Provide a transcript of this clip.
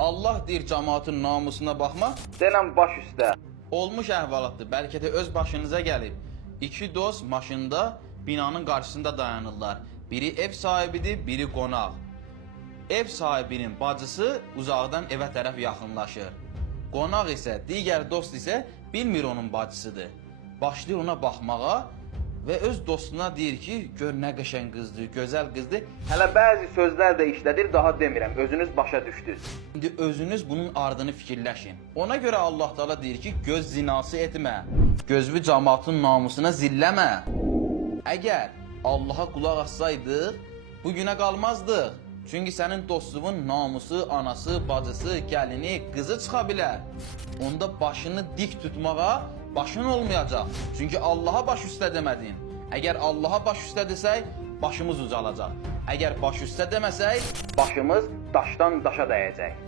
Allah deyir cəmaatın namusuna baxma, denən baş üstə. Olmuş əhvalatdır, bəlkə də öz başınıza gəlib. İki dost maşında binanın qarşısında dayanırlar. Biri ev sahibidir, biri qonaq. Ev sahibinin bacısı uzaqdan evə tərəf yaxınlaşır. Qonaq isə, digər dost isə bilmir onun bacısıdır. Başlayır ona baxmağa və öz dostuna deyir ki, gör nə qəşəng qızdır, gözəl qızdır. Hələ bəzi sözlər də işlədir, daha demirəm, özünüz başa düşdünüz. İndi özünüz bunun ardını fikirləşin. Ona görə Allah Taala deyir ki, göz zinası etmə, gözlü cəmaatın namusuna zilləmə. Əgər Allaha qulaq assaydıq, bu günə qalmazdıq. Çünki sənin dostluğun namusu, anası, bacısı, gəlini, qızı çıxa bilər. Onda başını dik tutmağa başın olmayacaq. Çünki Allaha baş üstə demədin. Əgər Allaha baş üstə desək, başımız ucalacaq. Əgər baş üstə deməsək, başımız daşdan daşa dəyəcək.